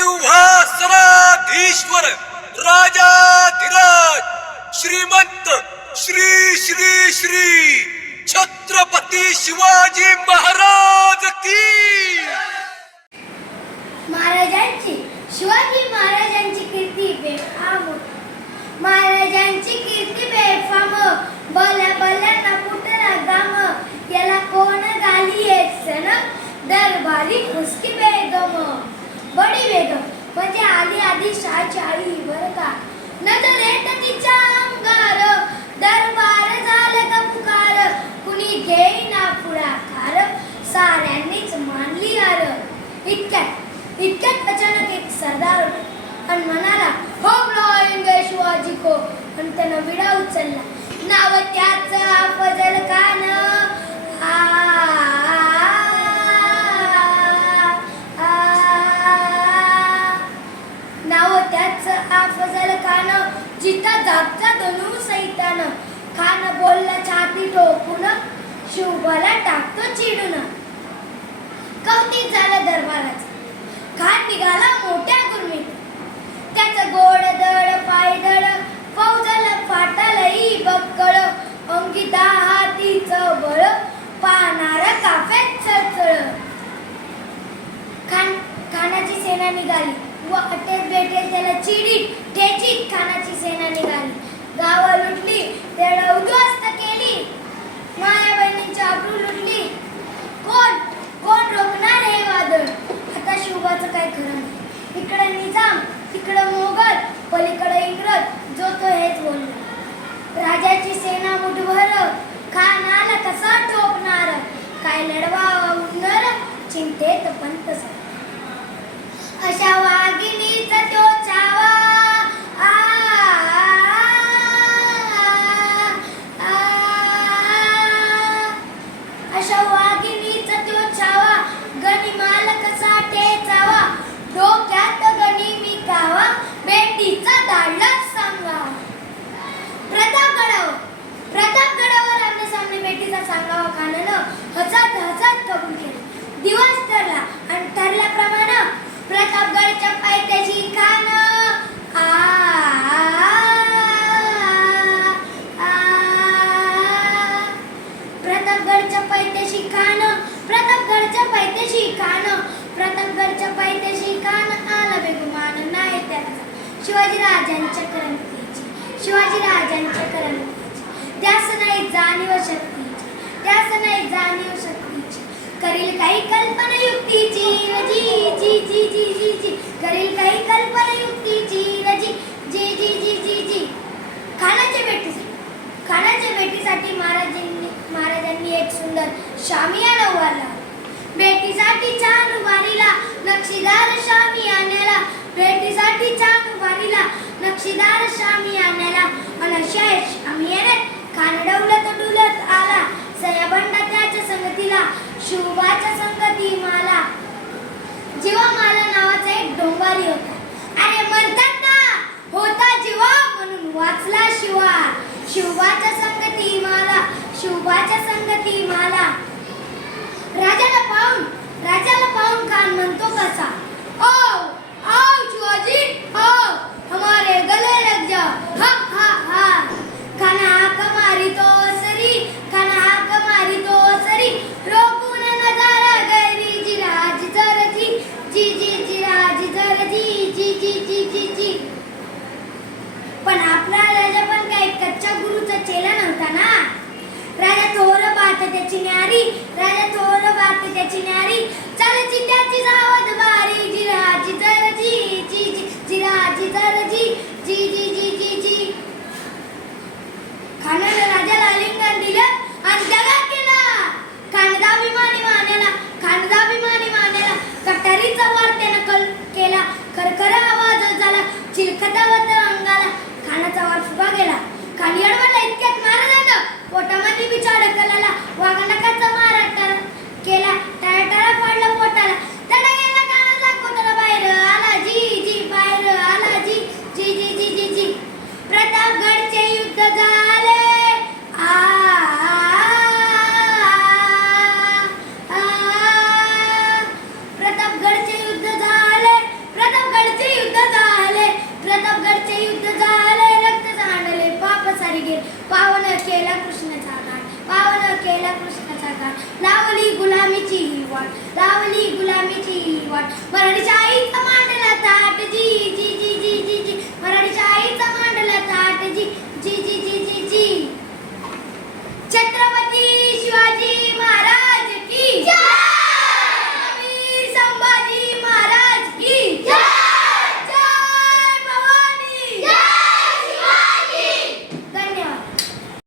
सिंहासनाधीश्वर राजाधिराज श्रीमंत श्री श्री श्री छत्रपती शिवाजी महाराज की महाराजांची शिवाजी महाराजांची कीर्ती बेफाम महाराजांची कीर्ती बेफाम बोल्या बोल्यांना फुटला गाम याला कोण गाली एक सण दरबारी खुसकी बेगम बडी बेगम म्हणजे आली आधी शाहची आई बरं का नजरेत तिच्या अंगार दरबार झालं का पुकार कुणी घेईना पुढाकार साऱ्यांनीच मानली हार इतक्यात अचानक एक सरदार आणि म्हणाला हो ब्लाएंगे शिवाजी को आणि त्यानं विडा उचलला नाव त्याच अफजल खान नाव त्याच अफजल खान जिता जागचा धनु सैतान खान बोलला छाती ठोकून शिवबाला टाकतो चिडून कौतिक झालं दरबाराचं खान निघाला मोठ्या गुरमीत त्याचं गोड दड पायदड फौजला फाटालई बक्कळ अंगी हातीचं बळ पाहणारा काफ्यात चळचळ खानाची सेना निघाली व अटेल भेटेल त्याला चिडीत ठेचीत खानाची सेना निघाली गावं लुटली त्याला उद्ध्वस्त केली माया बहिणींची आबरू लुटली कोण रोखणार हे वादळ आता शिवबाचं काय खरं नाही इकडे निजाम तिकडे मोगल पलीकडे इंग्रज जो तो हेच बोलला राजाची सेना मुठभर खानाला कसा ठोकणार काय लढवा उडणार चिंतेत पंत अशा वाघिणीचा तो चावा अशा वाघिणीचा तो चावा गनिमाल कसा ठेचावा डोक्यात गणी विकावा बेटीचा धाडलाच सांगावा प्रतापगडावर आमने बेटीचा सांगावा खानानं हसत कबूल केलं दिवस ठरला आणि ठरल्याप्रमाणे प्रतापगडच्या पायथ्याशी खान प्रतापगडच्या पायथ्याशी खान आला बेगुमान नाही त्याचा शिवाजीराजांच्या करमणुकीची त्यास नाही जाणीव शक्तीची करील काही कल्पना युक्तीची करील काही कल्पना युक्तीची जी खानाच्या भेटीसाठी महाराजांनी एक सुंदर शामियाना उभारला भेटीसाठी छान उभारीला नक्षीदार शामियान्याला आणि शामियान्यात खान डुलत आला सयाबंडा त्याच्या संगतीला शिवबाच्या संगती माला जीवामाला नावाचा एक डोंगारी होता अरे म्हणतात ना होता जीवा म्हणून वाचला शिवबाच्या संगती माला राजाला पाहून खान म्हणतो कसा आओ शिवाजी आओ हमारे गले लग जाओ हा खाना हाक मारी तो सरी रोकून नजारा गैरी जिराज जरजी जी पण आपला राजा पण काही कच्च्या गुरुचा चेला नव्हता ना राजा थोर बात त्याची न्यारी चालची त्याची जावत बारी जिराजी जरजी जी खानाने राजाला आलिंगन दिलं आणि जगा केला खानदाभिमानी मानेला कटारीचा वार त्यानं केला खरखर आवाज झाला चिलखतावत अंगाला खानाचा वार फुगा गेला खान येडवला इतक्यात महाराजांना पोटामध्ये बिछा ढकलला वाघनकाचा मारा केला टाळटाळा पडला पोटाला तडा गेला कानाचा कोटला बाहेर आला जी बाहेर आला जी प्रतापगडचे युद्ध झाले प्रतापगडचे युद्ध झाले प्रतापगड केला कृष्णाचा घाट लावली गुलामीची वाट लावली गुलामीची वाट मराठीच्या आईचा मांडला ताट जी जी जी जी जी जी मराठीच्या आईचा मांडला ताट जी जी जी जी जी जी छत्रपती शिवाजी